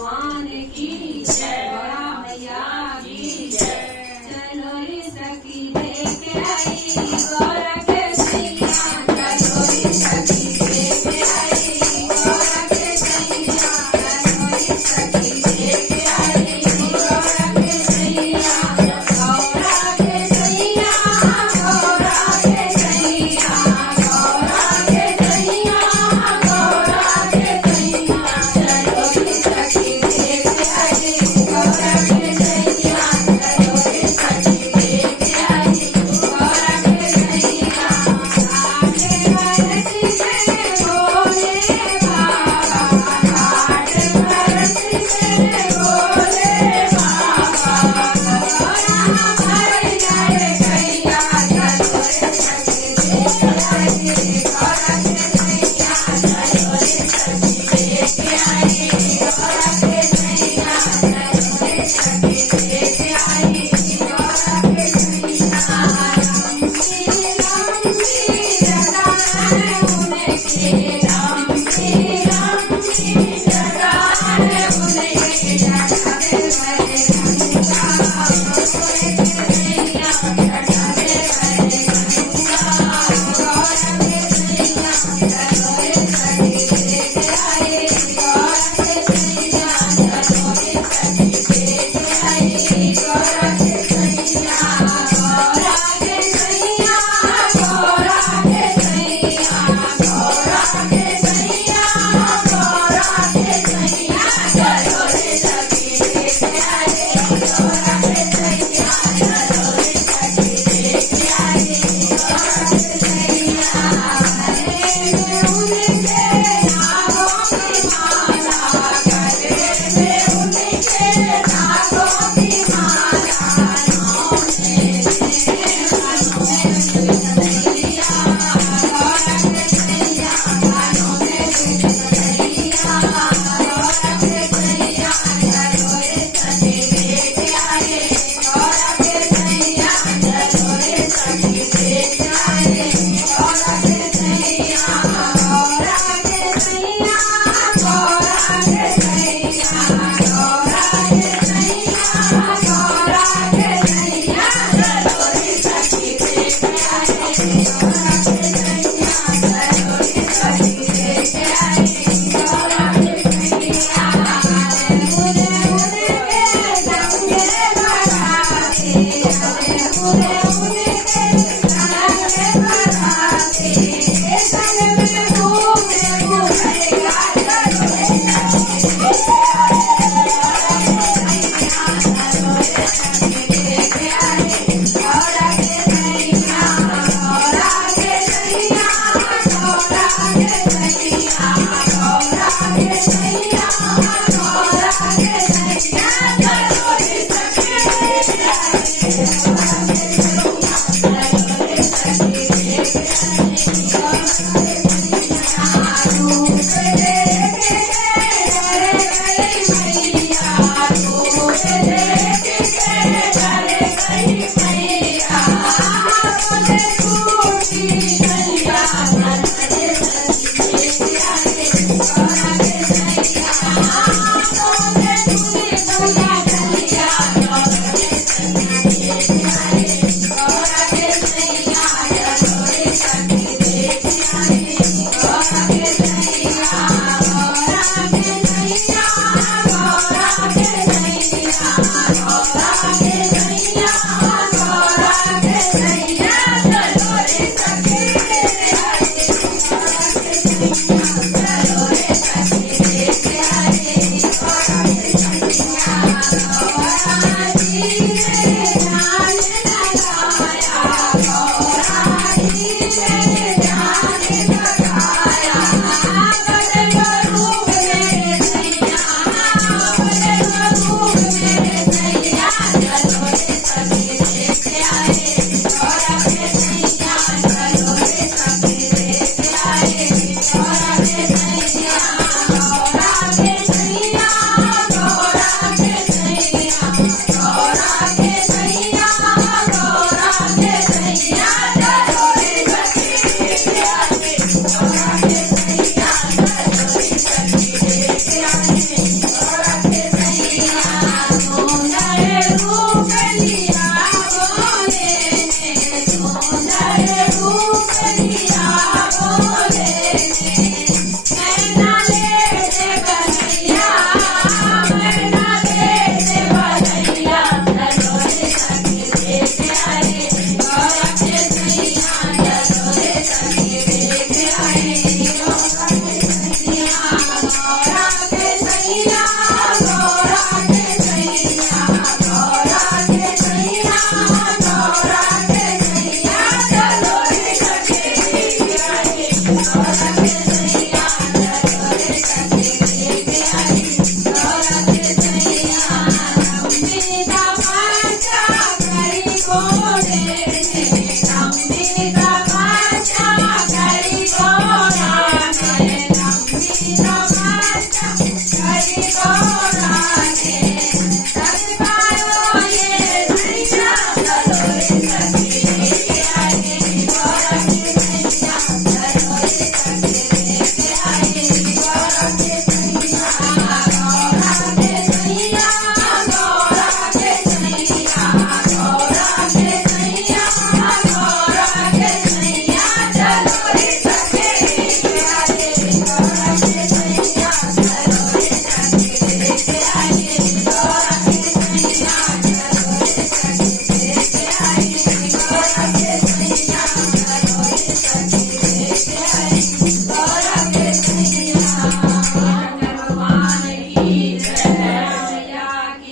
भगवान की जय, बड़ा मैया की जय। चलो रे सखी लेके आई गौरा के सैया, चलो रे सखी लेके आई गौरा के सैया, चलो रे सखी लेके आई गौरा के सैया, गौरा के सैया, गौरा के सैया, गौरा के सैया, गौरा के सैया, चलो रे सखी लेके आई गौरा के सैया, चलो रे सखी लेके आई गौरा के सैया। आगे बरसी से बोले बाबा, आगे बरसी से बोले बाबा, गौरा भर जाए गैया, चलो रे सखी लेके आई गौरा के सैया, चलो रे सखी लेके आई गौरा के सैया, चलो रे सखी लेके आई गौरा के सैया। राम श्री जगा है उनके, राम श्री जगा है उनके, जगावे भरे गंगा, गौरा के सैया, जगावे भरे गंगा, गौरा के सैया, चलो रे सखी लेके आई गौरा હરિ ગોરાને